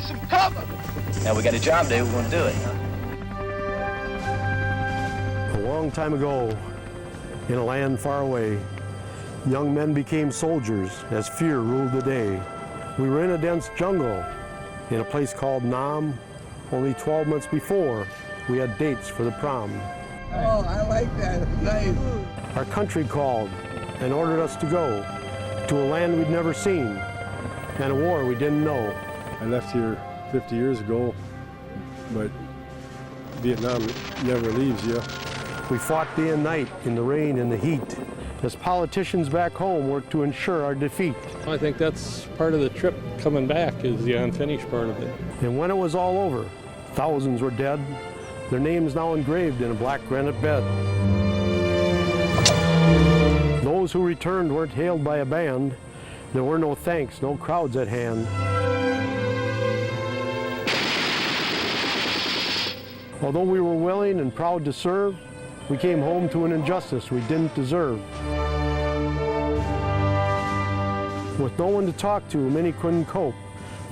me some cover. Now we got a job to do, we're gonna do it. A long time ago, in a land far away, young men became soldiers as fear ruled the day. We were in a dense jungle in a place called Nam. Only 12 months before, we had dates for the prom. Oh, I like that. It's nice. Our country called and ordered us to go to a land we'd never seen and a war we didn't know. I left here 50 years ago, but Vietnam never leaves you. We fought day and night in the rain and the heat as politicians back home worked to ensure our defeat. I think that's part of the trip coming back, is the unfinished part of it. And when it was all over, thousands were dead, their names now engraved in a black granite bed. Those who returned weren't hailed by a band. There were no thanks, no crowds at hand. Although we were willing and proud to serve, we came home to an injustice we didn't deserve. With no one to talk to, many couldn't cope.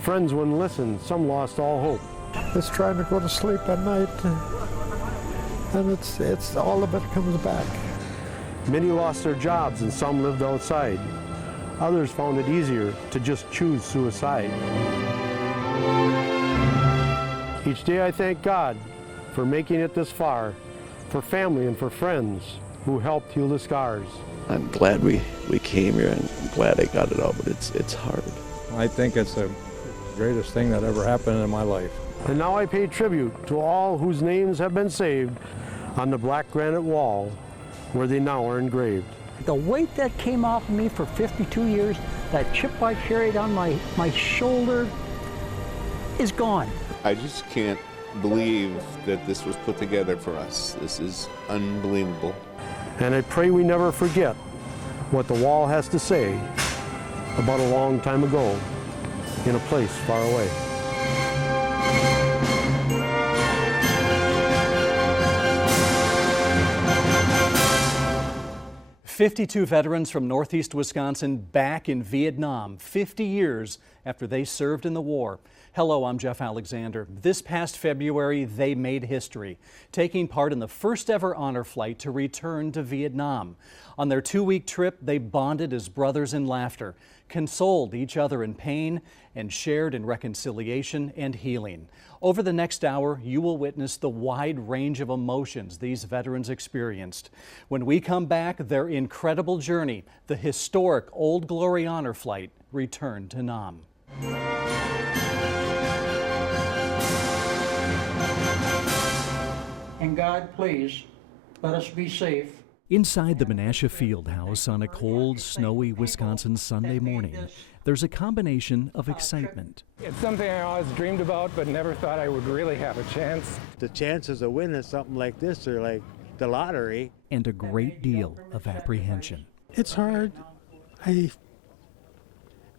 Friends wouldn't listen, some lost all hope. It's trying to go to sleep at night, and it's all of it comes back. Many lost their jobs and some lived outside. Others found it easier to just choose suicide. Each day I thank God for making it this far, for family and for friends who helped heal the scars. I'm glad we came here, and I'm glad I got it out, but it's hard. I think it's the greatest thing that ever happened in my life. And now I pay tribute to all whose names have been saved on the black granite wall where they now are engraved. The weight that came off of me for 52 years, that chip I carried on my shoulder, is gone. I just can't believe that this was put together for us. This is unbelievable. And I pray we never forget what the wall has to say about a long time ago in a place far away. 52 veterans from northeast Wisconsin back in Vietnam 50 years after they served in the war. Hello, I'm Jeff Alexander. This past February, they made history, taking part in the first ever honor flight to return to Vietnam. On their 2-week trip, they bonded as brothers in laughter, consoled each other in pain, and shared in reconciliation and healing. Over the next hour, you will witness the wide range of emotions these veterans experienced. When we come back, their incredible journey, the historic Old Glory Honor Flight, returned to Nam. And God, please, let us be safe. Inside the Menasha Fieldhouse on a cold, snowy Wisconsin Sunday morning, there's a combination of excitement. It's something I always dreamed about, but never thought I would really have a chance. The chances of winning something like this are like the lottery. And a great deal of apprehension. It's hard. I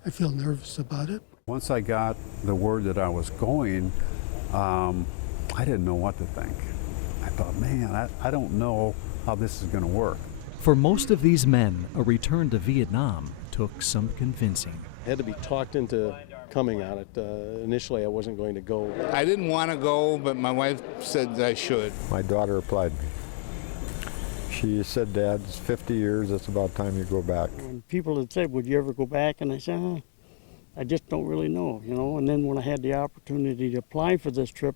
feel nervous about it. Once I got the word that I was going, I didn't know what to think. I thought, man, I don't know how this is going to work. For most of these men, a return to Vietnam took some convincing. I had to be talked into coming on it. Initially, I wasn't going to go. I didn't want to go, but my wife said I should. My daughter applied. She said, Dad, it's 50 years, it's about time you go back. And people had said, would you ever go back? And I said, I just don't really know, you know. And then when I had the opportunity to apply for this trip,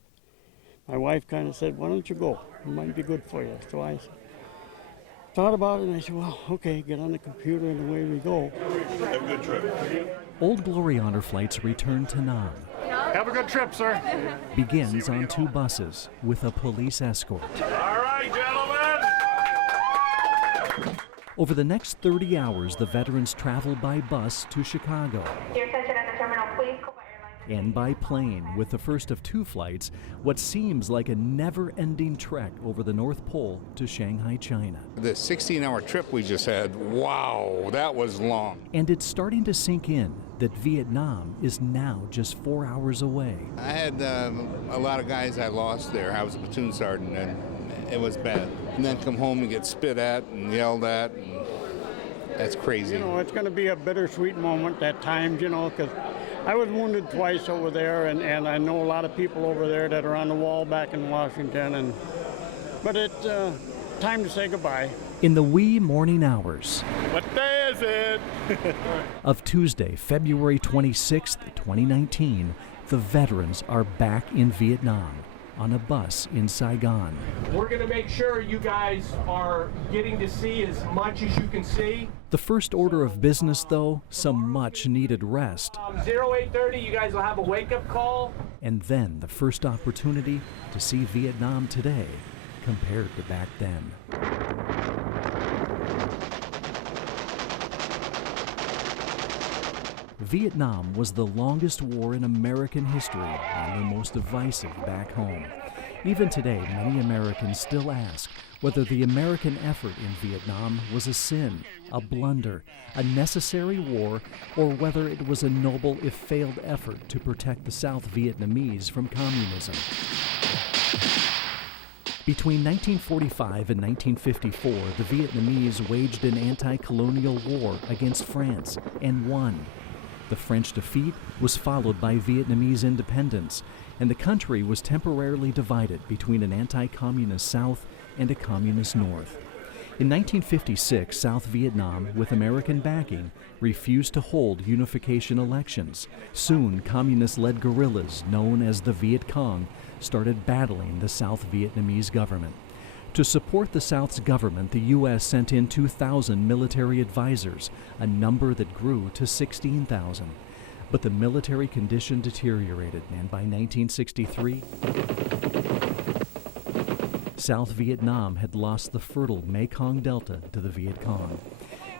my wife kind of said, why don't you go? It might be good for you. So I thought about it and I said, well, okay, get on the computer and away we go. Have a good trip. Old Glory Honor Flight's return to Nam. Have a good trip, sir. Begins on 2 buses with a police escort. All right, gentlemen. Over the next 30 hours, the veterans travel by bus to Chicago. Your attention at the terminal, please. And by plane, with the first of 2 flights, what seems like a never-ending trek over the North Pole to Shanghai, China. The 16-hour trip we just had, wow, that was long. And it's starting to sink in that Vietnam is now just 4 hours away. I had a lot of guys I lost there. I was a platoon sergeant, and it was bad. And then come home and get spit at and yelled at, and that's crazy. You know, it's going to be a bittersweet moment at times, you know, because I was wounded twice over there, and I know a lot of people over there that are on the wall back in Washington. But it's time to say goodbye. In the wee morning hours What day is it? of Tuesday, February 26, 2019, the veterans are back in Vietnam on a bus in Saigon. We're going to make sure you guys are getting to see as much as you can see. The first order of business, though, some much-needed rest. 0830, you guys will have a wake-up call. And then the first opportunity to see Vietnam today compared to back then. Vietnam was the longest war in American history and the most divisive back home. Even today, many Americans still ask whether the American effort in Vietnam was a sin, a blunder, a necessary war, or whether it was a noble if failed effort to protect the South Vietnamese from communism. Between 1945 and 1954, the Vietnamese waged an anti-colonial war against France and won. The French defeat was followed by Vietnamese independence, and the country was temporarily divided between an anti-communist South and a communist North. In 1956, South Vietnam, with American backing, refused to hold unification elections. Soon, communist-led guerrillas known as the Viet Cong started battling the South Vietnamese government. To support the South's government, the U.S. sent in 2,000 military advisors, a number that grew to 16,000. But the military condition deteriorated, and by 1963, South Vietnam had lost the fertile Mekong Delta to the Viet Cong.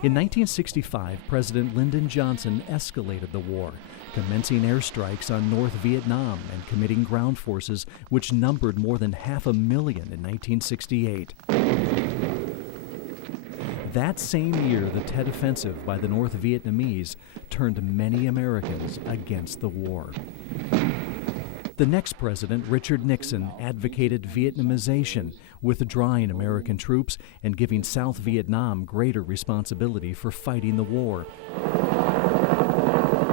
In 1965, President Lyndon Johnson escalated the war, commencing airstrikes on North Vietnam and committing ground forces which numbered more than 500,000 in 1968. That same year, the Tet Offensive by the North Vietnamese turned many Americans against the war. The next president, Richard Nixon, advocated Vietnamization, withdrawing American troops and giving South Vietnam greater responsibility for fighting the war.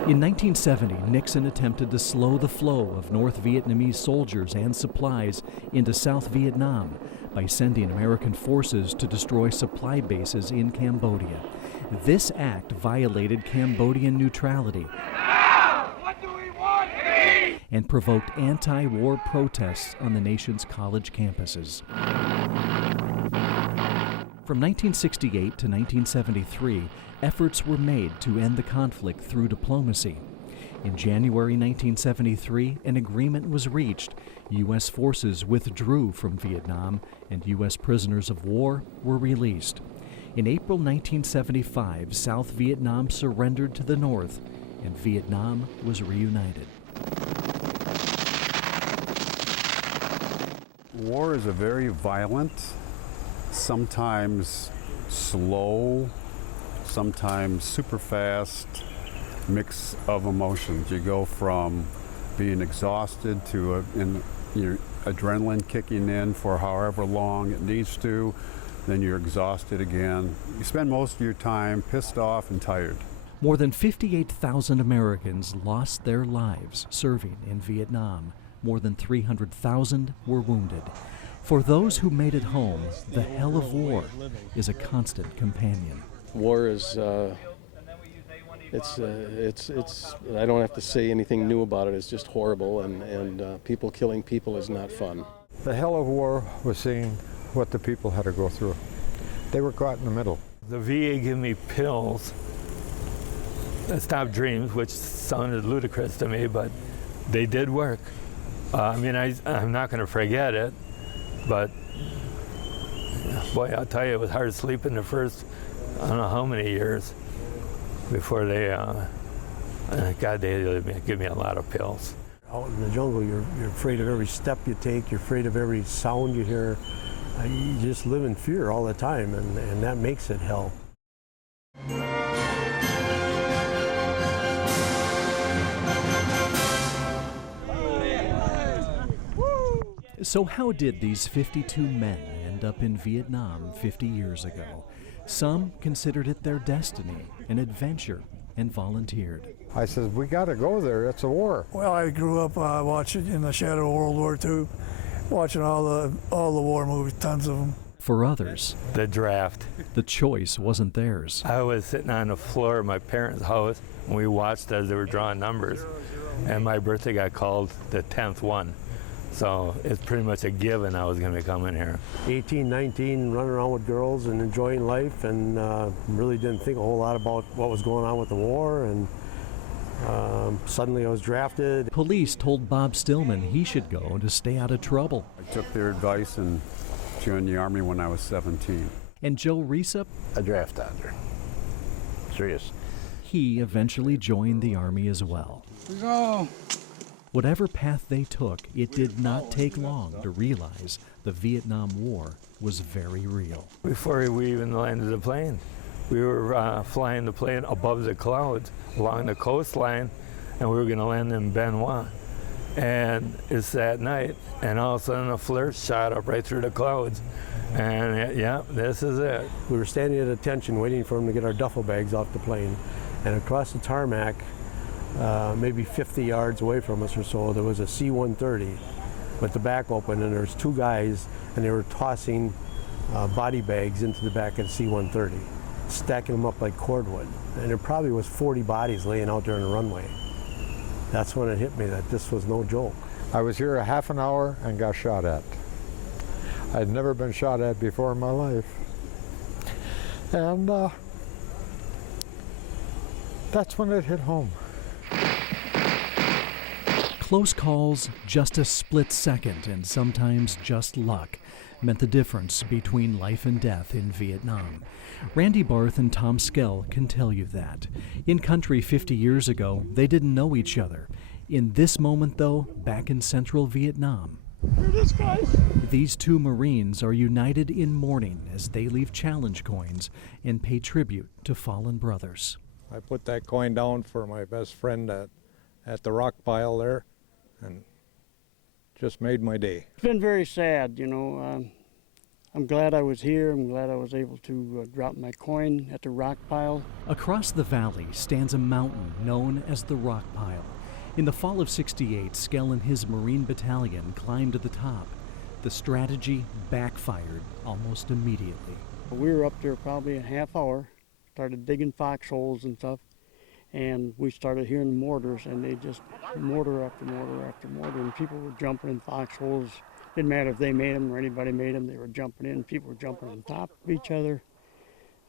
In 1970, Nixon attempted to slow the flow of North Vietnamese soldiers and supplies into South Vietnam by sending American forces to destroy supply bases in Cambodia. This act violated Cambodian neutrality and provoked anti-war protests on the nation's college campuses. From 1968 to 1973, efforts were made to end the conflict through diplomacy. In January 1973, an agreement was reached. U.S. forces withdrew from Vietnam, and U.S. prisoners of war were released. In April 1975, South Vietnam surrendered to the North, and Vietnam was reunited. War is a very violent, sometimes slow, sometimes super fast mix of emotions. You go from being exhausted to your adrenaline kicking in for however long it needs to, then you're exhausted again. You spend most of your time pissed off and tired. More than 58,000 Americans lost their lives serving in Vietnam. More than 300,000 were wounded. For those who made it home, the hell of war is a constant companion. War is, I don't have to say anything new about it. It's just horrible, and people killing people is not fun. The hell of war was seeing what the people had to go through. They were caught in the middle. The VA gave me pills that stopped dreams, which sounded ludicrous to me, but they did work. I'm not going to forget it, but boy, I'll tell you, it was hard sleeping the first, I don't know how many years before they give me a lot of pills. Out in the jungle, you're afraid of every step you take, you're afraid of every sound you hear. You just live in fear all the time, and that makes it hell. So how did these 52 men end up in Vietnam 50 years ago? Some considered it their destiny, an adventure. and volunteered. I said, we got to go there. It's a war. Well, I grew up watching in the shadow of World War II, watching all the war movies, tons of them. For others, the draft. The choice wasn't theirs. I was sitting on the floor of my parents' house, and we watched as they were drawing numbers. And my birthday got called the 10th one. So it's pretty much a given I was going to be coming here. 18, 19, running around with girls and enjoying life, and really didn't think a whole lot about what was going on with the war. And suddenly I was drafted. Police told Bob Stillman he should go to stay out of trouble. I took their advice and joined the Army when I was 17. And Joe Reesup? A draft dodger. Serious. He eventually joined the Army as well. Go. Whatever path they took, it did not take long to realize the Vietnam War was very real. Before we even landed the plane, we were flying the plane above the clouds along the coastline, and we were going to land in Benoit. And it's that night, and all of a sudden a flare shot up right through the clouds. And yeah, this is it. We were standing at attention waiting for them to get our duffel bags off the plane. And across the tarmac, maybe 50 yards away from us or so, there was a C-130 with the back open, and there's two guys, and they were tossing body bags into the back of the C-130, stacking them up like cordwood. And there probably was 40 bodies laying out there on the runway. That's when it hit me that this was no joke. I was here a half an hour and got shot at. I'd never been shot at before in my life. And that's when it hit home. Close calls, just a split second, and sometimes just luck, meant the difference between life and death in Vietnam. Randy Barth and Tom Skell can tell you that. In country 50 years ago, they didn't know each other. In this moment, though, back in central Vietnam, these two Marines are united in mourning as they leave challenge coins and pay tribute to fallen brothers. I put that coin down for my best friend at the rock pile there, and just made my day. It's been very sad, you know. I'm glad I was here. I'm glad I was able to drop my coin at the rock pile. Across the valley stands a mountain known as the Rock Pile. In the fall of '68, Skell and his Marine battalion climbed to the top. The strategy backfired almost immediately. We were up there probably a half hour, started digging foxholes and stuff, and we started hearing mortars, and they just mortar after mortar after mortar, and people were jumping in foxholes. Didn't matter if they made them or anybody made them, they were jumping in. People were jumping on top of each other.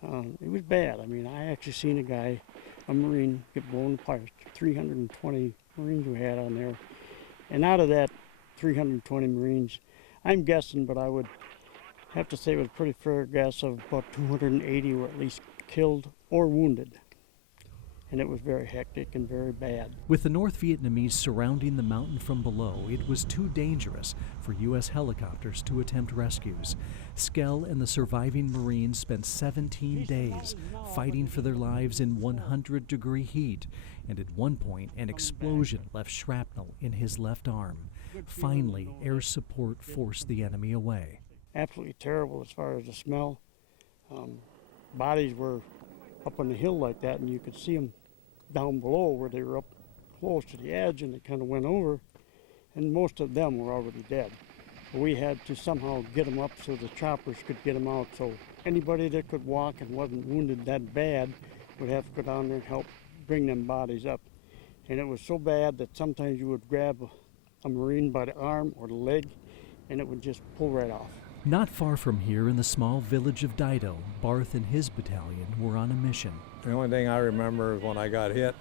It was bad. I mean, I actually seen a guy, a Marine, get blown apart. 320 Marines we had on there. And out of that 320 Marines, I'm guessing, but I would have to say it was a pretty fair guess of about 280 were at least killed or wounded. And it was very hectic and very bad. With the North Vietnamese surrounding the mountain from below, it was too dangerous for U.S. helicopters to attempt rescues. Skell and the surviving Marines spent 17 days fighting for their lives in 100-degree heat, and at one point an explosion left shrapnel in his left arm. Finally, air support forced the enemy away. Absolutely terrible as far as the smell. Bodies were up on the hill like that, and you could see them down below where they were up close to the edge, and they kind of went over, and most of them were already dead. We had to somehow get them up so the choppers could get them out, so anybody that could walk and wasn't wounded that bad would have to go down there and help bring them bodies up. And it was so bad that sometimes you would grab a Marine by the arm or the leg, and it would just pull right off. Not far from here in the small village of Dido, Barth and his battalion were on a mission. The only thing I remember is when I got hit,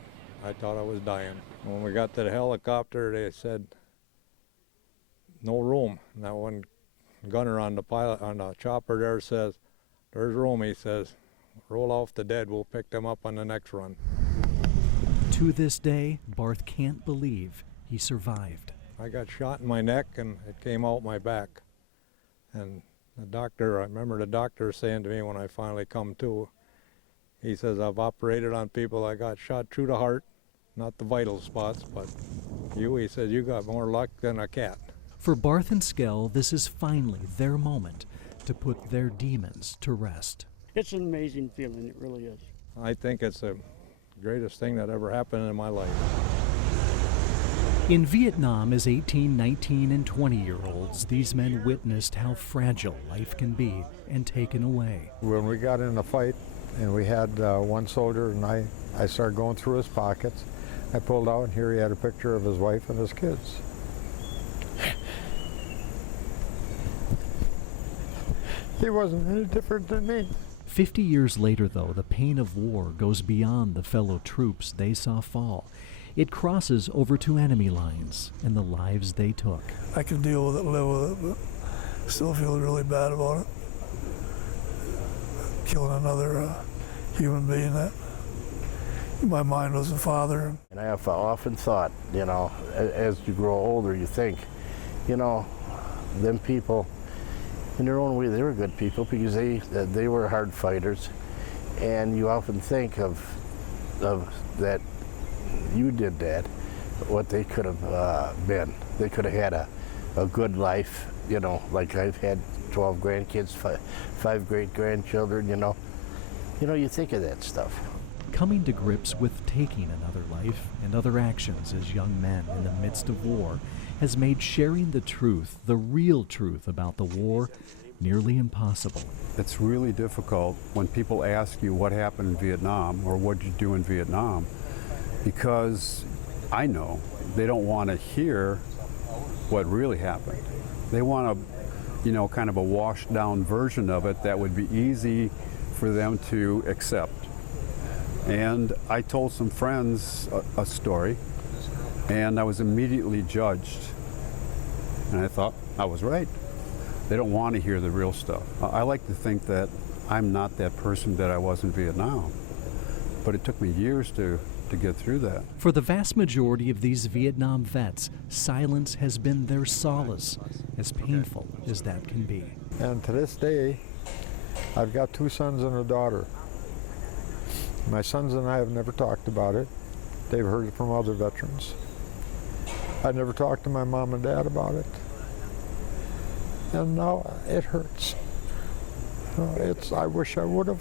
I thought I was dying. When we got to the helicopter, they said, no room. And that one gunner on the pilot, on the chopper there says, there's room. He says, roll off the dead, we'll pick them up on the next run. To this day, Barth can't believe he survived. I got shot in my neck and it came out my back. And the doctor, I remember the doctor saying to me when I finally come to, he says, I've operated on people that got shot through the heart, not the vital spots, but you, he says, you got more luck than a cat. For Barth and Skell, this is finally their moment to put their demons to rest. It's an amazing feeling, it really is. I think it's a Greatest thing that ever happened in my life. In Vietnam, as 18, 19, and 20-year-olds, these men witnessed how fragile life can be and taken away. When we got in a fight and we had one soldier and I started going through his pockets, I pulled out and here he had a picture of his wife and his kids. He wasn't any different than me. 50 years later, though, the pain of war goes beyond the fellow troops they saw fall. It crosses over to enemy lines and the lives they took. I can deal with it, live with it, but still feel really bad about it. Killing another human being that in my mind was a father. And I have often thought, you know, as you grow older, you think, you know, them people, in their own way, they were good people because they were hard fighters, and you often think of that you did that, what they could have been. They could have had a good life, you know, like I've had 12 grandkids, five great-grandchildren, you know. You know, you think of that stuff. Coming to grips with taking another life and other actions as young men in the midst of war has made sharing the truth, the real truth about the war, nearly impossible. It's really difficult when people ask you what happened in Vietnam or what did you do in Vietnam, because I know they don't want to hear what really happened. They want a, you know, kind of a washed down version of it that would be easy for them to accept. And I told some friends a story, and I was immediately judged. And I thought I was right. They don't want to hear the real stuff. I like to think that I'm not that person that I was in Vietnam, but it took me years to get through that. For the vast majority of these Vietnam vets, silence has been their solace, as painful as that can be. And to this day, I've got 2 sons and a daughter. My sons and I have never talked about it. They've heard it from other veterans. I never talked to my mom and dad about it. And now it hurts. I wish I would have.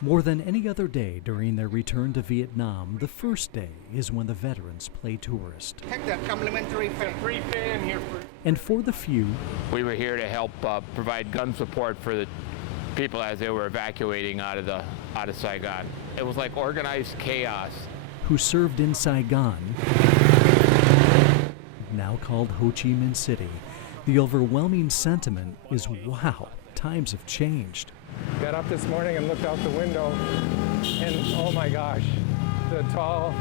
More than any other day during their return to Vietnam, the first day is when the veterans play tourist. Take that complimentary fan. Free fan here for. And for the few, we were here to help provide gun support for the people as they were evacuating out of Saigon. It was like organized chaos. Who served in Saigon, now called Ho Chi Minh City, the overwhelming sentiment is, wow, times have changed. Got up this morning and looked out the window, and oh my gosh, the tall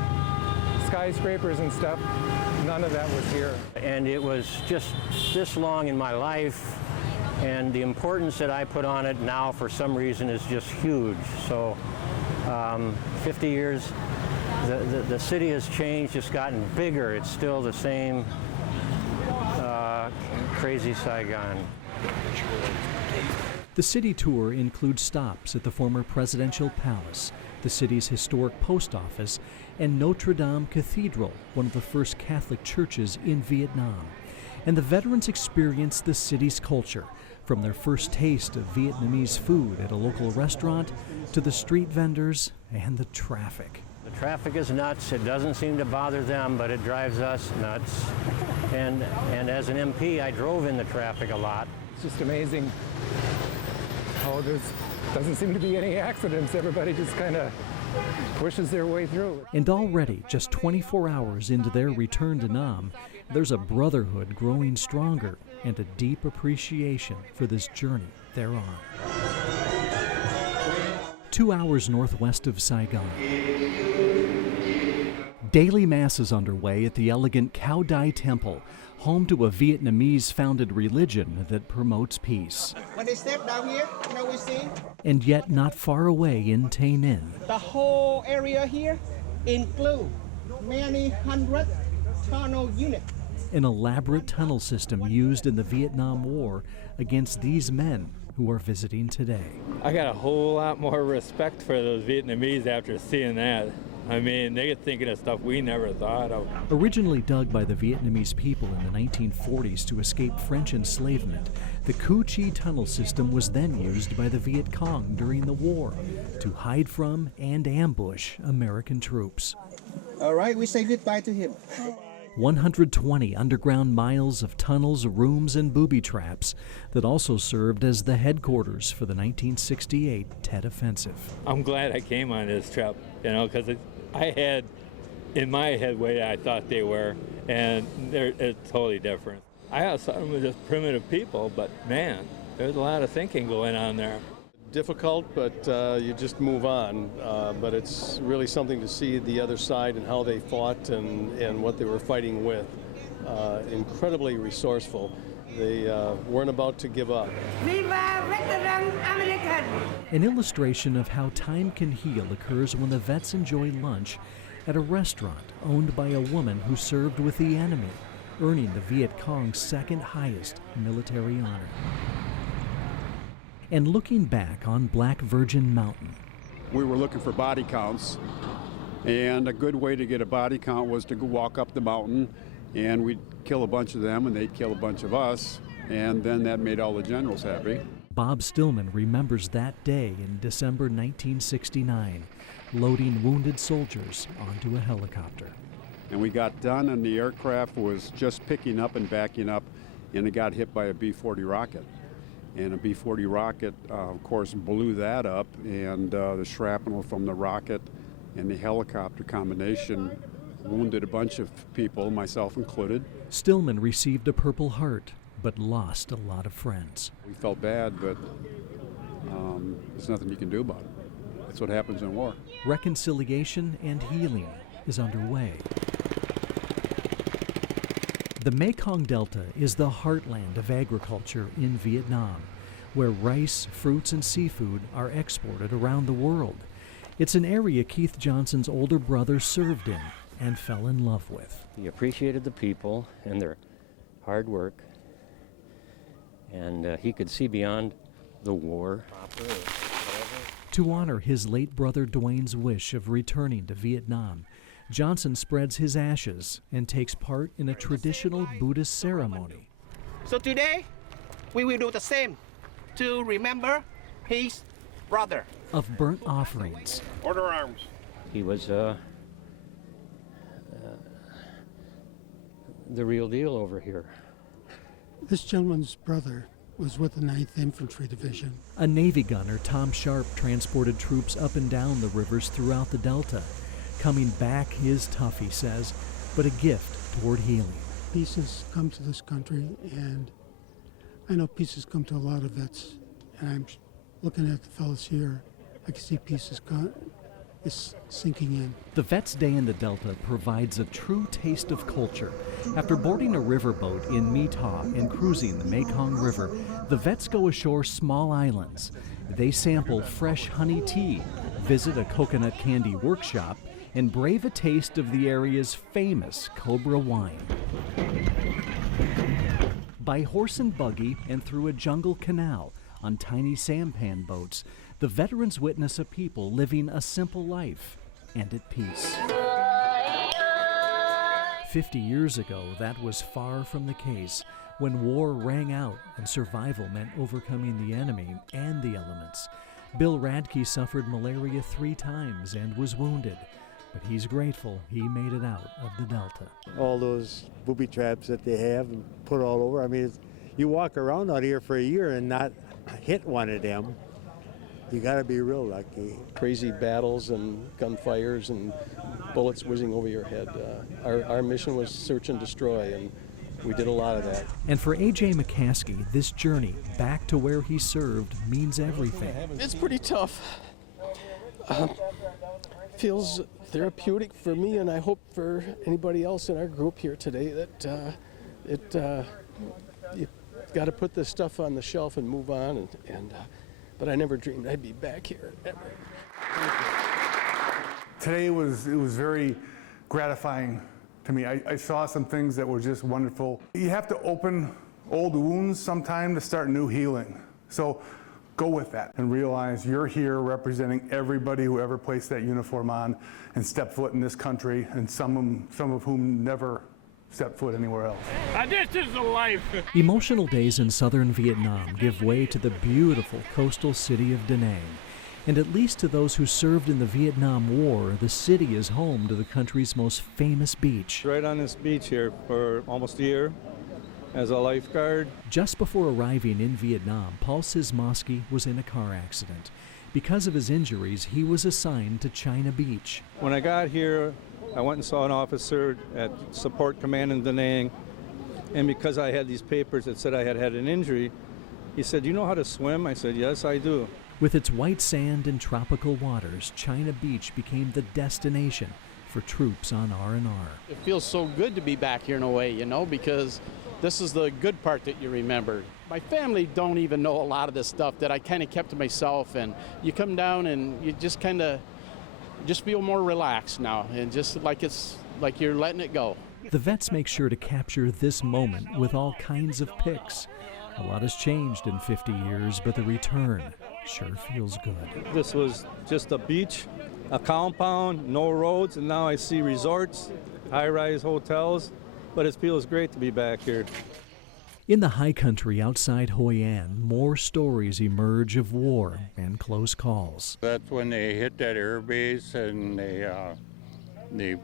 skyscrapers and stuff, none of that was here. And it was just this long in my life, and the importance that I put on it now for some reason is just huge. So 50 years, the city has changed, it's gotten bigger. It's still the same crazy Saigon. The city tour includes stops at the former presidential palace, the city's historic post office, and Notre Dame Cathedral, one of the first Catholic churches in Vietnam. And the veterans experience the city's culture, from their first taste of Vietnamese food at a local restaurant to the street vendors and the traffic. The traffic is nuts. It doesn't seem to bother them, but it drives us nuts. And as an MP, I drove in the traffic a lot. It's just amazing how there doesn't seem to be any accidents. Everybody just kind of pushes their way through. And already, just 24 hours into their return to Nam, there's a brotherhood growing stronger and a deep appreciation for this journey they're on. 2 hours northwest of Saigon. Daily Mass is underway at the elegant Cao Dai Temple, home to a Vietnamese-founded religion that promotes peace. When they step down here, you know what we see? And yet not far away in Tay Ninh. The whole area here includes many hundred tunnel units. An elaborate tunnel system used in the Vietnam War against these men who are visiting today. I got a whole lot more respect for those Vietnamese after seeing that. I mean, they get thinking of stuff we never thought of. Originally dug by the Vietnamese people in the 1940s to escape French enslavement, the Cu Chi tunnel system was then used by the Viet Cong during the war to hide from and ambush American troops. All right, we say goodbye to him. 120 underground miles of tunnels, rooms, and booby traps that also served as the headquarters for the 1968 Tet Offensive. I'm glad I came on this trip, you know, because I had in my head way I thought they were, and it's totally different. I thought something was just primitive people, but man, there's a lot of thinking going on there. Difficult, but you just move on. But it's really something to see the other side and how they fought and what they were fighting with. Incredibly resourceful. They weren't about to give up. Viva Veteran American! An illustration of how time can heal occurs when the vets enjoy lunch at a restaurant owned by a woman who served with the enemy, earning the Viet Cong's second highest military honor. And looking back on Black Virgin Mountain. We were looking for body counts, and a good way to get a body count was to go walk up the mountain, and we'd kill a bunch of them and they'd kill a bunch of us, and then that made all the generals happy. Bob Stillman remembers that day in December 1969, loading wounded soldiers onto a helicopter. And we got done, and the aircraft was just picking up and backing up, and it got hit by a B-40 rocket. And a B-40 rocket, of course, blew that up, and the shrapnel from the rocket and the helicopter combination wounded a bunch of people, myself included. Stillman received a Purple Heart, but lost a lot of friends. We felt bad, but there's nothing you can do about it. That's what happens in war. Reconciliation and healing is underway. The Mekong Delta is the heartland of agriculture in Vietnam, where rice, fruits, and seafood are exported around the world. It's an area Keith Johnson's older brother served in and fell in love with. He appreciated the people and their hard work, and he could see beyond the war. To honor his late brother Dwayne's wish of returning to Vietnam, Johnson spreads his ashes and takes part in a traditional Buddhist ceremony. So today, we will do the same to remember his brother. Of burnt offerings. Order arms. He was the real deal over here. This gentleman's brother was with the 9th Infantry Division. A Navy gunner, Tom Sharp, transported troops up and down the rivers throughout the Delta. Coming back is tough, he says, but a gift toward healing. Peace has come to this country, and I know peace has come to a lot of vets. And I'm looking at the fellas here, I can see peace is sinking in. The Vets' Day in the Delta provides a true taste of culture. After boarding a riverboat in My Tha and cruising the Mekong River, the vets go ashore small islands. They sample fresh honey tea, visit a coconut candy workshop, and brave a taste of the area's famous Cobra wine. By horse and buggy and through a jungle canal on tiny sampan boats, the veterans witness a people living a simple life and at peace. 50 years ago, that was far from the case, when war rang out and survival meant overcoming the enemy and the elements. Bill Radke suffered malaria 3 times and was wounded, but he's grateful he made it out of the Delta. All those booby traps that they have and put all over, I mean, you walk around out here for a year and not hit one of them, you gotta be real lucky. Crazy battles and gunfires and bullets whizzing over your head. Our mission was search and destroy, and we did a lot of that. And for A.J. McCaskey, this journey back to where he served means everything. It's pretty tough. Feels therapeutic for me, and I hope for anybody else in our group here today that you got to put this stuff on the shelf and move on. But I never dreamed I'd be back here ever. Today it was very gratifying to me. I saw some things that were just wonderful. You have to open old wounds sometime to start new healing. So go with that and realize you're here representing everybody who ever placed that uniform on and stepped foot in this country, and some of whom never stepped foot anywhere else. This is the life. Emotional days in southern Vietnam give way to the beautiful coastal city of Da Nang. And at least to those who served in the Vietnam War, the city is home to the country's most famous beach. Right on this beach here for almost a year as a lifeguard. Just before arriving in Vietnam, Paul Sismowski was in a car accident. Because of his injuries, he was assigned to China Beach. When I got here, I went and saw an officer at Support Command in Da Nang, and because I had these papers that said I had had an injury, he said, "Do you know how to swim?" I said, "Yes, I do." With its white sand and tropical waters, China Beach became the destination for troops on R&R. It feels so good to be back here in a way, you know, because this is the good part that you remember. My family don't even know a lot of this stuff that I kind of kept to myself, and you come down and you just kind of just feel more relaxed now, and just like it's like you're letting it go. The vets make sure to capture this moment with all kinds of pics. A lot has changed in 50 years, but the return sure feels good. This was just a beach, a compound, no roads, and now I see resorts, high-rise hotels, but it feels great to be back here. In the high country outside Hoi An, more stories emerge of war and close calls. That's when they hit that air base and they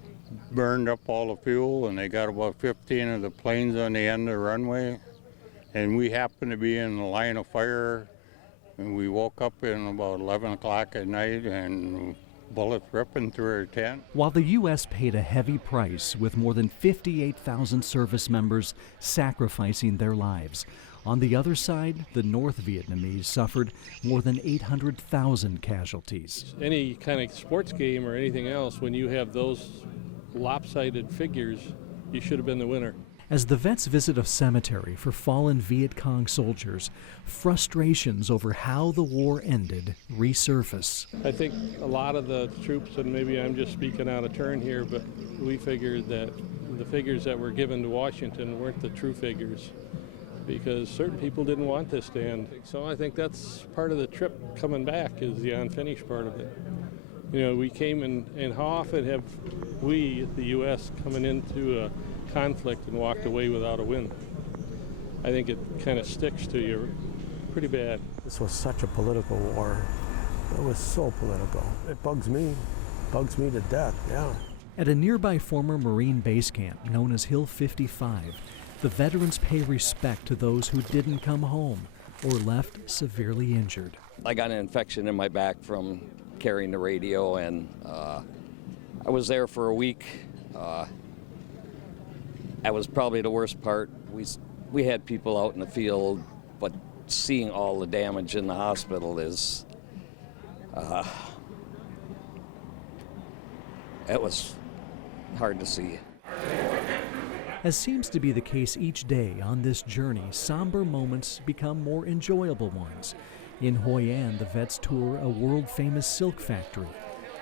burned up all the fuel, and they got about 15 of the planes on the end of the runway. And we happened to be in the line of fire, and we woke up in about 11 o'clock at night and bullets ripping through our tent. While the U.S. paid a heavy price with more than 58,000 service members sacrificing their lives, on the other side, the North Vietnamese suffered more than 800,000 casualties. Any kind of sports game or anything else, when you have those lopsided figures, you should have been the winner. As the vets visit a cemetery for fallen Viet Cong soldiers, frustrations over how the war ended resurface. I think a lot of the troops, and maybe I'm just speaking out of turn here, but we figured that the figures that were given to Washington weren't the true figures, because certain people didn't want this to end. So I think that's part of the trip coming back, is the unfinished part of it. You know, we came and how often have we, the U.S., coming into a conflict and walked away without a win? I think it kind of sticks to you pretty bad. This was such a political war. It was so political. It bugs me to death, yeah. At a nearby former Marine base camp known as Hill 55, the veterans pay respect to those who didn't come home or left severely injured. I got an infection in my back from carrying the radio, and I was there for a week. That was probably the worst part. We had people out in the field, but seeing all the damage in the hospital is, it was hard to see. As seems to be the case each day on this journey, somber moments become more enjoyable ones. In Hoi An, the vets tour a world-famous silk factory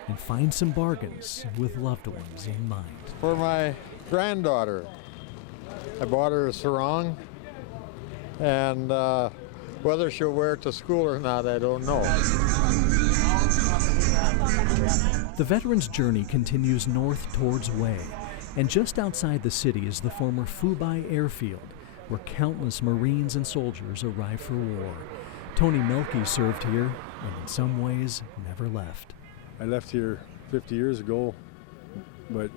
and find some bargains with loved ones in mind. For my granddaughter, I bought her a sarong, and whether she'll wear it to school or not, I don't know. The veterans' journey continues north towards Hue, and just outside the city is the former Phu Bai airfield, where countless Marines and soldiers arrived for war. Tony Melke served here, and in some ways, never left. I left here 50 years ago, but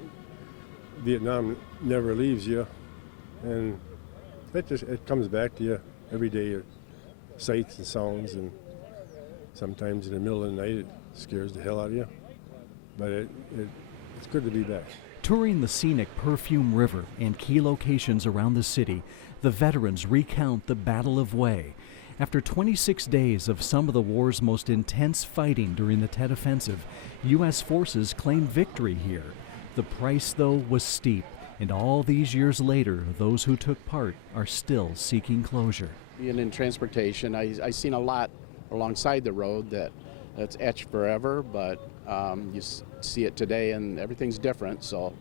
Vietnam never leaves you, and it comes back to you every day, sights and sounds, and sometimes in the middle of the night it scares the hell out of you, but it's good to be back. Touring the scenic Perfume River and key locations around the city, the veterans recount the Battle of Hue. After 26 days of some of the war's most intense fighting during the Tet Offensive, U.S. forces claimed victory here. The price, though, was steep, and all these years later, those who took part are still seeking closure. Being in transportation, I seen a lot alongside the road that's etched forever, but you see it today and everything's different, so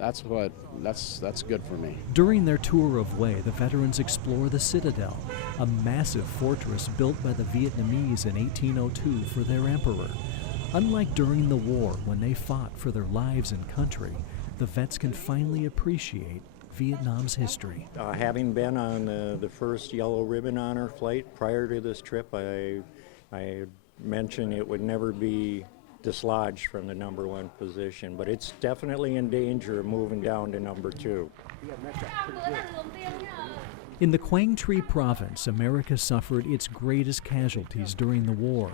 That's good for me. During their tour of Hue, the veterans explore the Citadel, a massive fortress built by the Vietnamese in 1802 for their emperor. Unlike during the war, when they fought for their lives and country, the vets can finally appreciate Vietnam's history. Having been on the first Yellow Ribbon Honor flight prior to this trip, I mentioned it would never be dislodged from the #1 position, but it's definitely in danger of moving down to #2. In the Quang Tri province, America suffered its greatest casualties during the war.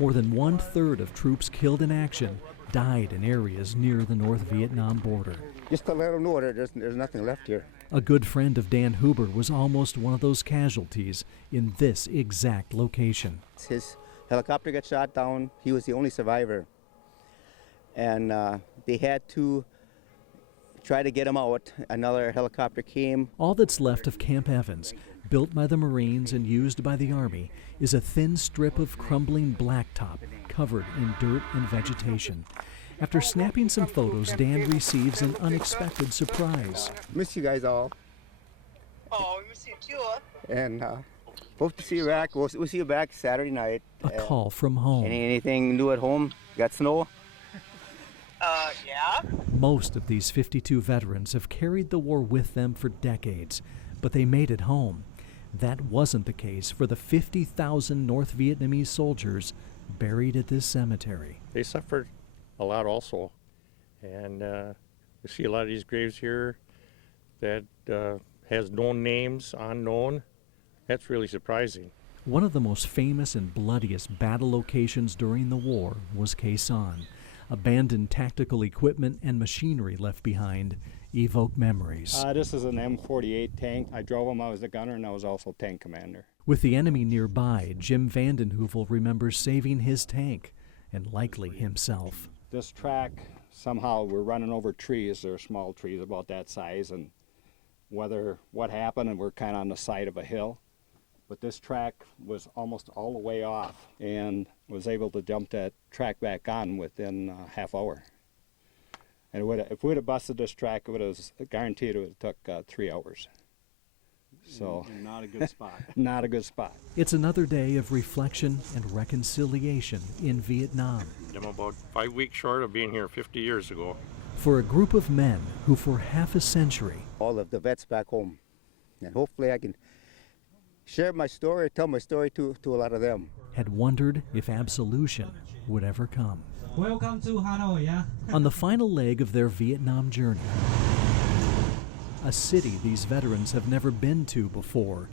More than 1/3 of troops killed in action died in areas near the North Vietnam border. Just to let them know that there's nothing left here. A good friend of Dan Huber was almost one of those casualties in this exact location. His helicopter got shot down. He was the only survivor. And they had to try to get him out. Another helicopter came. All that's left of Camp Evans, built by the Marines and used by the Army, is a thin strip of crumbling blacktop covered in dirt and vegetation. After snapping some photos, Dan receives an unexpected surprise. Miss you guys all. Oh, we miss you too. And hope to see you back. We'll see you back Saturday night. A call from home. Anything new at home? Got snow? Yeah. Most of these 52 veterans have carried the war with them for decades, but they made it home. That wasn't the case for the 50,000 North Vietnamese soldiers buried at this cemetery. They suffered a lot also, and you see a lot of these graves here that has known names, unknown. That's really surprising. One of the most famous and bloodiest battle locations during the war was Kesan. Abandoned tactical equipment and machinery left behind evoke memories. This is an M48 tank. I drove them. I was the gunner, and I was also tank commander. With the enemy nearby, Jim Vandenheuvel remembers saving his tank and likely himself. This track, somehow we're running over trees. They're small trees about that size, and what happened, and we're kind of on the side of a hill. But this track was almost all the way off, and was able to jump that track back on within a half hour. And if we would have busted this track, it would have guaranteed it would have took 3 hours. So not a good spot. Not a good spot. It's another day of reflection and reconciliation in Vietnam. I'm about 5 weeks short of being here 50 years ago. For a group of men who for half a century, all of the vets back home, and hopefully I can share my story, tell my story to a lot of them, had wondered if absolution would ever come. Welcome to Hanoi, yeah? On the final leg of their Vietnam journey, a city these veterans have never been to before.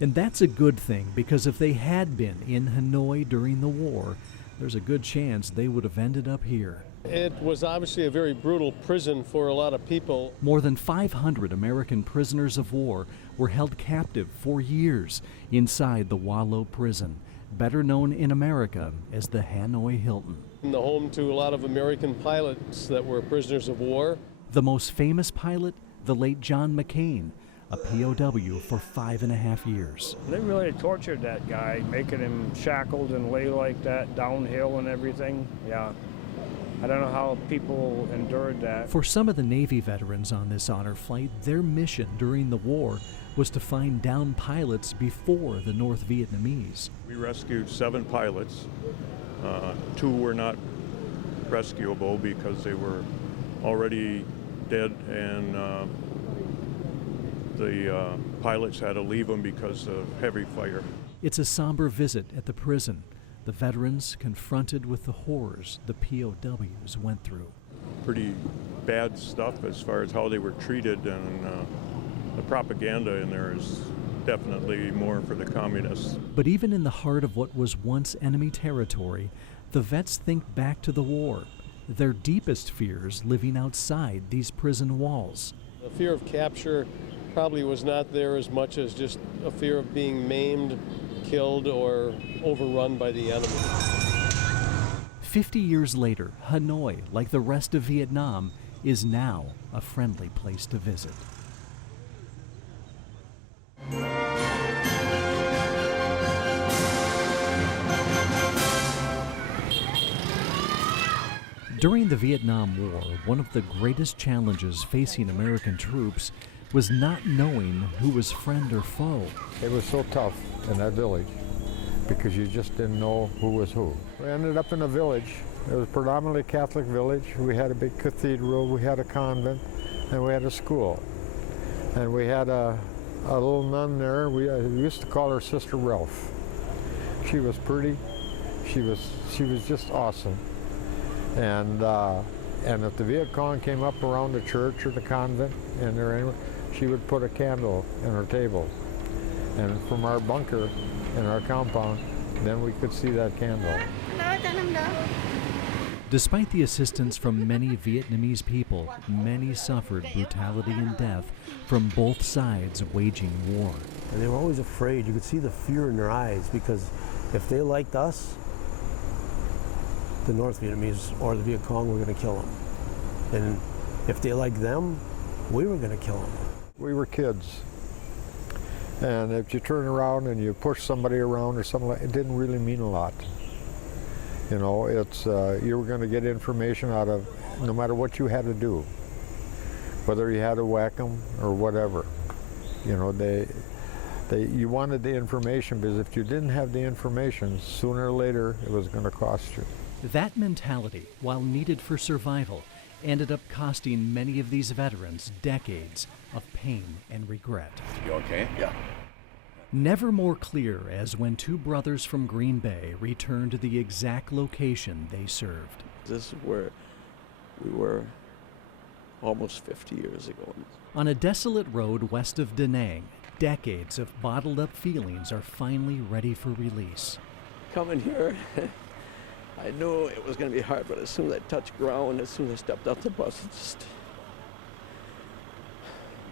And that's a good thing, because if they had been in Hanoi during the war, there's a good chance they would have ended up here. It was obviously a very brutal prison for a lot of people. More than 500 American prisoners of war were held captive for years inside the Hoa Lo prison, better known in America as the Hanoi Hilton. The home to a lot of American pilots that were prisoners of war. The most famous pilot, the late John McCain, a POW for 5.5 years. They really tortured that guy, making him shackled and lay like that downhill and everything. Yeah. I don't know how people endured that. For some of the Navy veterans on this honor flight, their mission during the war was to find downed pilots before the North Vietnamese. We rescued 7 pilots. 2 were not rescuable because they were already dead, and the pilots had to leave them because of heavy fire. It's a somber visit at the prison. The veterans confronted with the horrors the POWs went through. Pretty bad stuff as far as how they were treated, and the propaganda in there is definitely more for the communists. But even in the heart of what was once enemy territory, the vets think back to the war, their deepest fears living outside these prison walls. The fear of capture probably was not there as much as just a fear of being maimed, killed, or overrun by the enemy. 50 years later, Hanoi, like the rest of Vietnam, is now a friendly place to visit. During the Vietnam War, one of the greatest challenges facing American troops was not knowing who was friend or foe. It was so tough in that village because you just didn't know who was who. We ended up in a village. It was predominantly a Catholic village. We had a big cathedral, we had a convent, and we had a school. And we had a little nun there. We used to call her Sister Ralph. She was pretty. She was just awesome. And if the Viet Cong came up around the church or the convent, and she would put a candle in her table. And from our bunker in our compound, then we could see that candle. Despite the assistance from many Vietnamese people, many suffered brutality and death from both sides waging war. And they were always afraid. You could see the fear in their eyes, because if they liked us, the North Vietnamese or the Viet Cong were going to kill them. And if they liked them, we were going to kill them. We were kids. And if you turn around and you push somebody around or something like it didn't really mean a lot. You know, it's you were going to get information out of no matter what you had to do, whether you had to whack them or whatever. You know, you wanted the information, because if you didn't have the information, sooner or later it was going to cost you. That mentality, while needed for survival, ended up costing many of these veterans decades of pain and regret. You okay? Yeah. Never more clear as when two brothers from Green Bay returned to the exact location they served. This is where we were almost 50 years ago. On a desolate road west of Da Nang, decades of bottled up feelings are finally ready for release. Coming here, I knew it was going to be hard, but as soon as I touched ground, as soon as I stepped off the bus,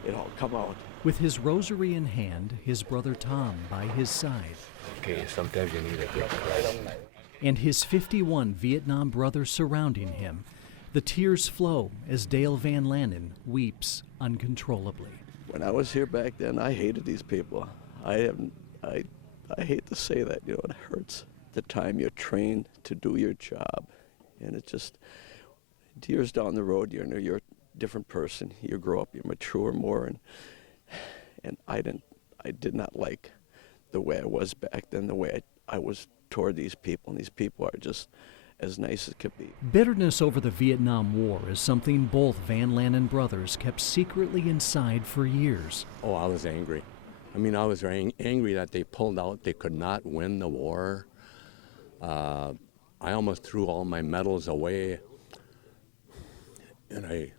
it all come out. With his rosary in hand, his brother Tom by his side. Okay, sometimes you need a big cry. And his 51 Vietnam brothers surrounding him, the tears flow as Dale Van Lannen weeps uncontrollably. When I was here back then, I hated these people. I hate to say that, you know, it hurts. The time you're trained to do your job, and it just, years down the road, you're a different person. You grow up, you mature more, and I did not like the way I was back then, the way I was toward these people, and these people are just as nice as could be. Bitterness over the Vietnam War is something both Van Lannen brothers kept secretly inside for years. Oh, I was angry. I mean, I was very angry that they pulled out. They could not win the war. I almost threw all my medals away, and I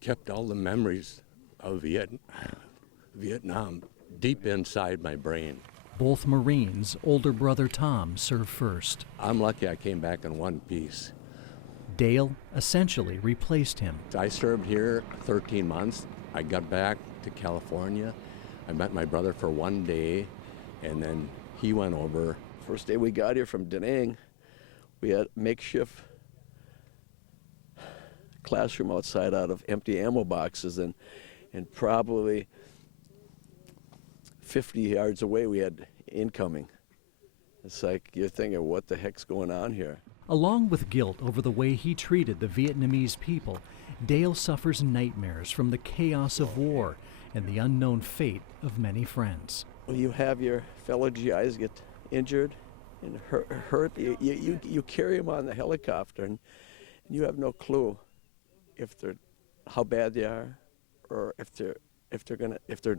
kept all the memories of Vietnam deep inside my brain. Both Marines, older brother Tom served first. I'm lucky I came back in one piece. Dale essentially replaced him. I served here 13 months. I got back to California. I met my brother for one day, and then he went over. First day we got here from Da Nang, we had makeshift classroom outside out of empty ammo boxes, and probably 50 yards away we had incoming. It's like you're thinking, what the heck's going on here? Along with guilt over the way he treated the Vietnamese people, Dale suffers nightmares from the chaos of war and the unknown fate of many friends. Well, you have your fellow GIs get injured and hurt. You carry them on the helicopter, and you have no clue how bad they are, or if they're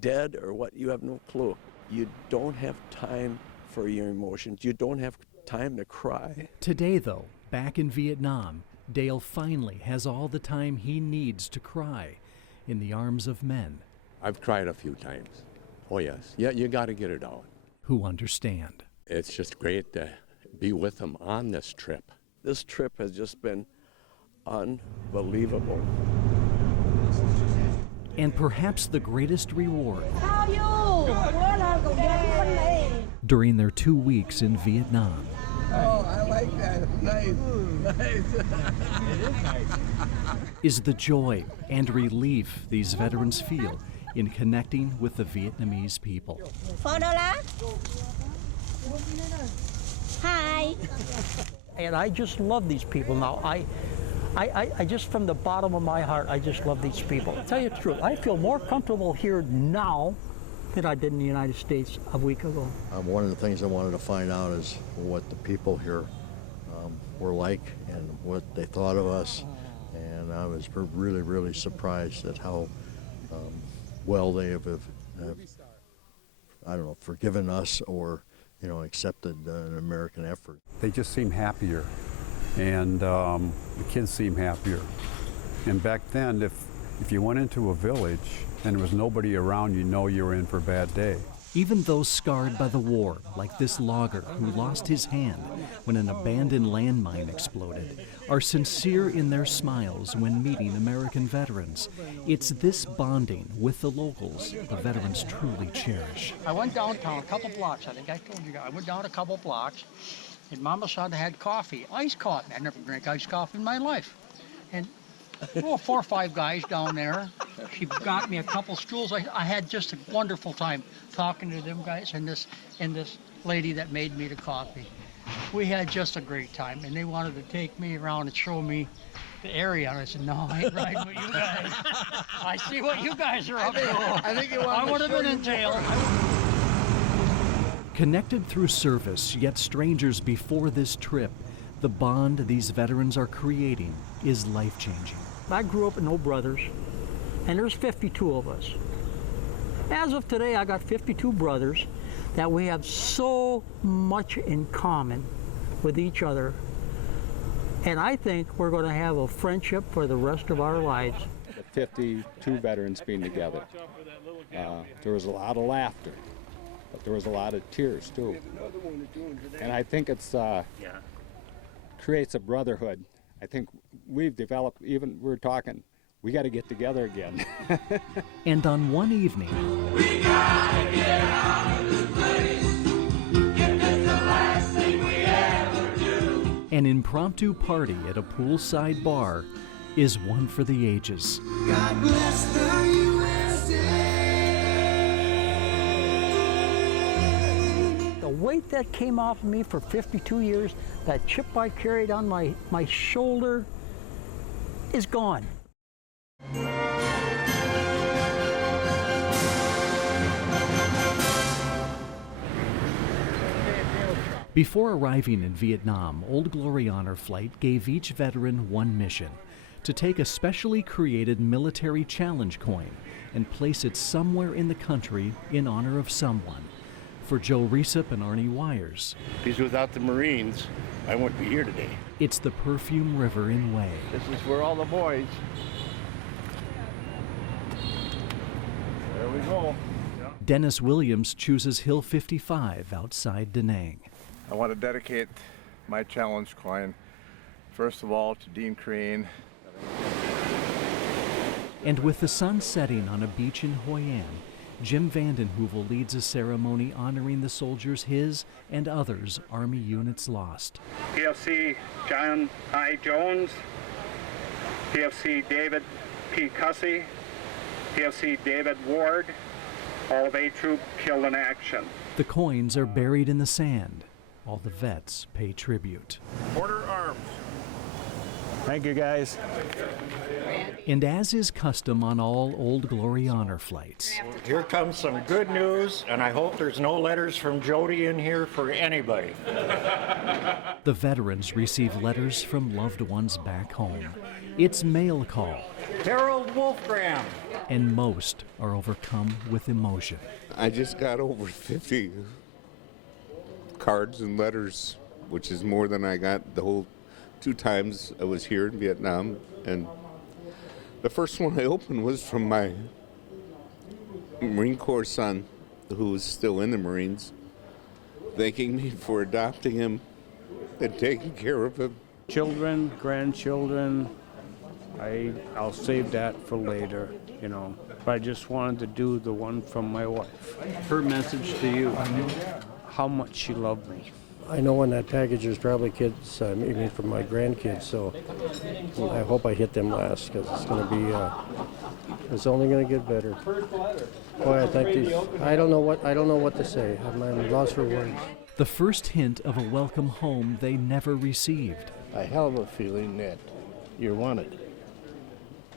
dead or what. You have no clue. You don't have time for your emotions. You don't have time to cry. Today, though, back in Vietnam, Dale finally has all the time he needs to cry in the arms of men. I've cried a few times. Oh yes, yeah, you got to get it out. Who understand. It's just great to be with them on this trip. This trip has just been unbelievable. And perhaps the greatest reward during their 2 weeks in Vietnam. Oh, I like that. Nice. Nice. It is nice. Is the joy and relief these veterans feel in connecting with the Vietnamese people. $4. Hi. And I just love these people now. I just, from the bottom of my heart, I just love these people. I'll tell you the truth, I feel more comfortable here now than I did in the United States a week ago. One of the things I wanted to find out is what the people here were like and what they thought of us. And I was really, really surprised at how well they have, I don't know, forgiven us or, you know, accepted an American effort. They just seem happier, and the kids seem happier. And back then, if you went into a village and there was nobody around, you know you were in for a bad day. Even those scarred by the war, like this logger who lost his hand when an abandoned landmine exploded, are sincere in their smiles when meeting American veterans. It's this bonding with the locals the veterans truly cherish. I went downtown a couple blocks, I think I told you guys. I went down a couple blocks, and Mama said I had coffee, iced coffee. I never drank iced coffee in my life. And 4 or 5 guys down there. She got me a couple stools. I had just a wonderful time talking to them guys and this lady that made me the coffee. We had just a great time, and they wanted to take me around and show me the area. And I said, no, I ain't riding with you guys. I see what you guys are up to. I think you want I would have been in jail. Connected through service, yet strangers before this trip, the bond these veterans are creating is life-changing. I grew up with no brothers, and there's 52 of us. As of today, I got 52 brothers that we have so much in common with each other. And I think we're going to have a friendship for the rest of our lives. The 52 veterans being together. There was a lot of laughter, but there was a lot of tears too. And I think it's creates a brotherhood. I think we've developed, even we're talking, we got to get together again. And on one evening, We gotta get out of this place. If it's the last thing we ever do. an impromptu party at a poolside bar is one for the ages. God bless the USA. The weight that came off of me for 52 years, that chip I carried on my shoulder, is gone. Before arriving in Vietnam, Old Glory Honor Flight gave each veteran one mission: to take a specially created military challenge coin and place it somewhere in the country in honor of someone. For Joe Resip and Arnie Wires, because without the Marines, I wouldn't be here today. it's the Perfume River in Way. This is where all the boys. There we go. Dennis Williams chooses Hill 55 outside Da Nang. I want to dedicate my challenge coin, first of all, to Dean Crane. And with the sun setting on a beach in Hoi An, Jim Vandenheuvel leads a ceremony honoring the soldiers his and others' Army units lost. PFC John I. Jones, PFC David P. Cussy, PFC David Ward, all of A Troop killed in action. The coins are buried in the sand. All the vets pay tribute. Order arms. Thank you, guys. And as is custom on all Old Glory Honor flights, Here comes some good news, and I hope there's no letters from Jody in here for anybody. the veterans receive letters from loved ones back home. It's mail call, Harold Wolfgram. and most are overcome with emotion. I just got over 50 cards and letters, which is more than I got the whole 2 times I was here in Vietnam. And the first one I opened was from my Marine Corps son, who was still in the Marines, thanking me for adopting him and taking care of him. Children, grandchildren, I'll save that for later, you know. But I just wanted to do the one from my wife. Her message to you, how much she loved me. I know in that package there's probably kids, maybe for my grandkids, so I hope I hit them last, because it's going to be, it's only going to get better. Boy, I think these, I don't know what to say. I'm lost for words. the first hint of a welcome home they never received. A hell of a feeling that you're wanted.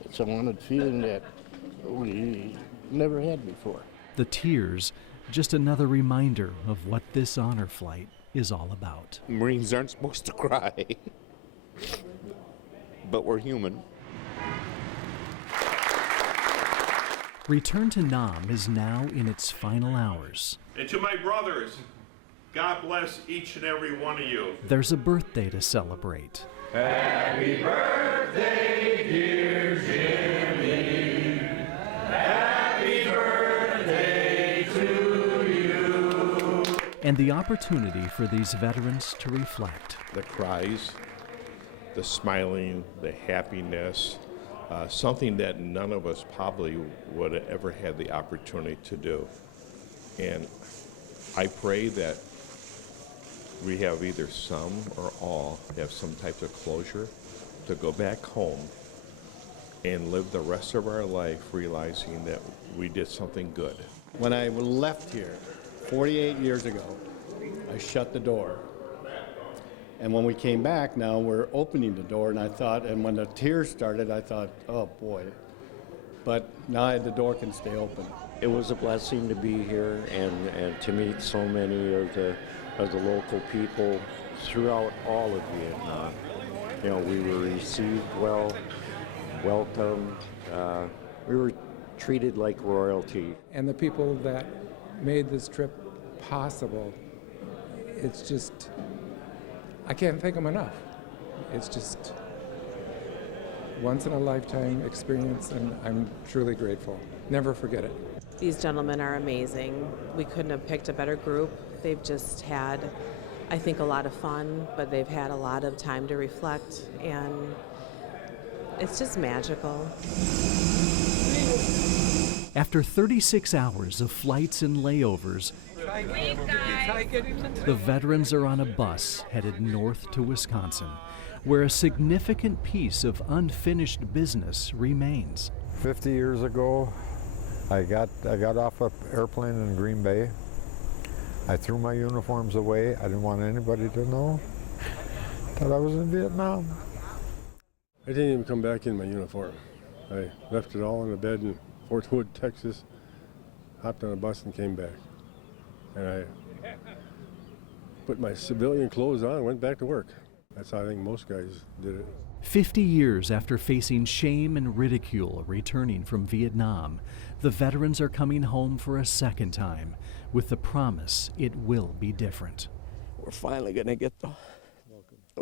It's a wanted feeling that we never had before. The tears, just another reminder of what this honor flight is all about. Marines aren't supposed to cry, but we're human. Return to Nam is now in its final hours. And to my brothers, God bless each and every one of you. There's a birthday to celebrate. Happy birthday, dear Jimmy. Happy birthday to you. And the opportunity for these veterans to reflect. The cries, the smiling, the happiness, something that none of us probably would have ever had the opportunity to do. And I pray that we have either some or all have some type of closure to go back home and live the rest of our life realizing that we did something good. When I left here 48 years ago, I shut the door. And when we came back, now we're opening the door, and I thought, and when the tears started, I thought, oh boy. But now the door can stay open. It was a blessing to be here and to meet so many of the local people throughout all of Vietnam. You know, we were received well, welcomed. We were treated like royalty. And the people that made this trip possible, it's just, I can't thank them enough. It's just once in a lifetime experience, and I'm truly grateful. Never forget it. These gentlemen are amazing. We couldn't have picked a better group. They've just had, I think, a lot of fun, but they've had a lot of time to reflect, and it's just magical. After 36 hours of flights and layovers, the veterans are on a bus headed north to Wisconsin, where a significant piece of unfinished business remains. 50 years ago, I got off an airplane in Green Bay. I threw my uniforms away. I didn't want anybody to know that I was in Vietnam. I didn't even come back in my uniform. I left it all in the bed in Fort Hood, Texas, hopped on a bus and came back. And I put my civilian clothes on and went back to work. That's how I think most guys did it. 50 years after facing shame and ridicule returning from Vietnam, the veterans are coming home for a second time with the promise it will be different. We're finally going to get the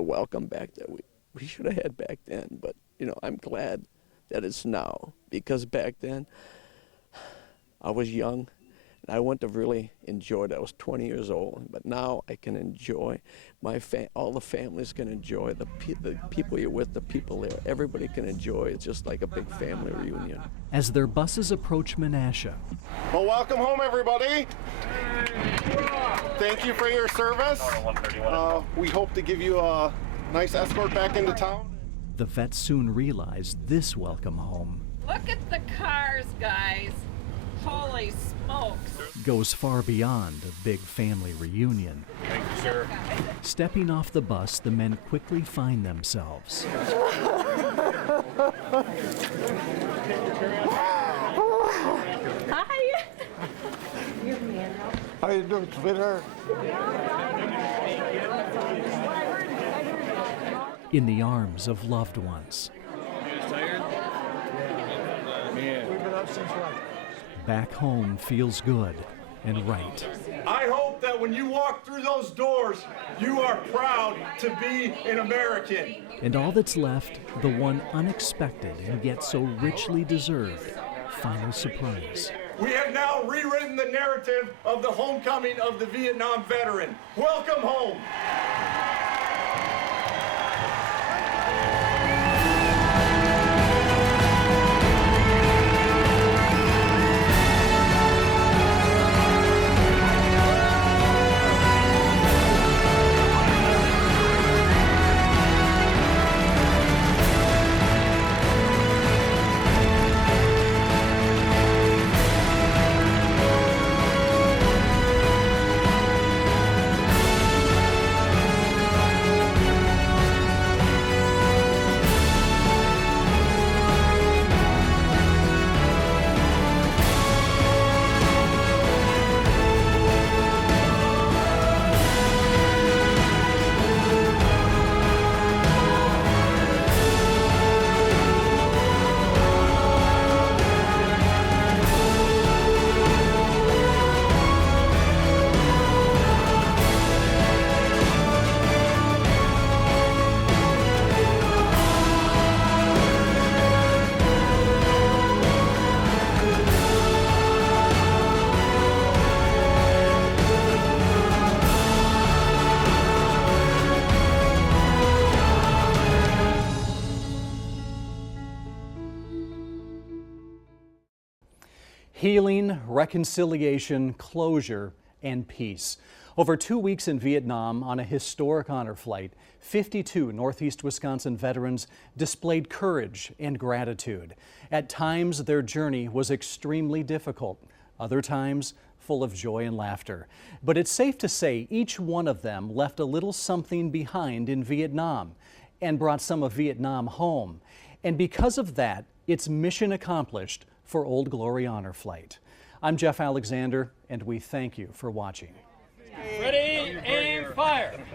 welcome back that we should have had back then. But, you know, I'm glad that it's now, because back then I was young and I wouldn't have really enjoyed it. I was 20 years old, but now I can enjoy all the families can enjoy, the people you're with, the people there, everybody can enjoy. It's just like a big family reunion. As their buses approach Menasha, Well, welcome home, everybody. Thank you for your service. We hope to give you a nice escort back into town. the vets soon realize this welcome home Look at the cars, guys. Holy smokes. goes far beyond a big family reunion. Thank you, sir. Stepping off the bus, the men quickly find themselves Hi. How you doing, sweetheart? in the arms of loved ones. Man. We've been up since right. Back home feels good and right. I hope that when you walk through those doors, you are proud to be an American. And all that's left, the one unexpected and yet so richly deserved final surprise. We have now rewritten the narrative of the homecoming of the Vietnam veteran. Welcome home. Healing, reconciliation, closure, and peace. Over 2 weeks in Vietnam on a historic honor flight, 52 Northeast Wisconsin veterans displayed courage and gratitude. At times, their journey was extremely difficult. Other times, full of joy and laughter. But it's safe to say each one of them left a little something behind in Vietnam and brought some of Vietnam home. And because of that, it's mission accomplished for Old Glory Honor Flight. I'm Jeff Alexander, and we thank you for watching. Ready, aim, fire!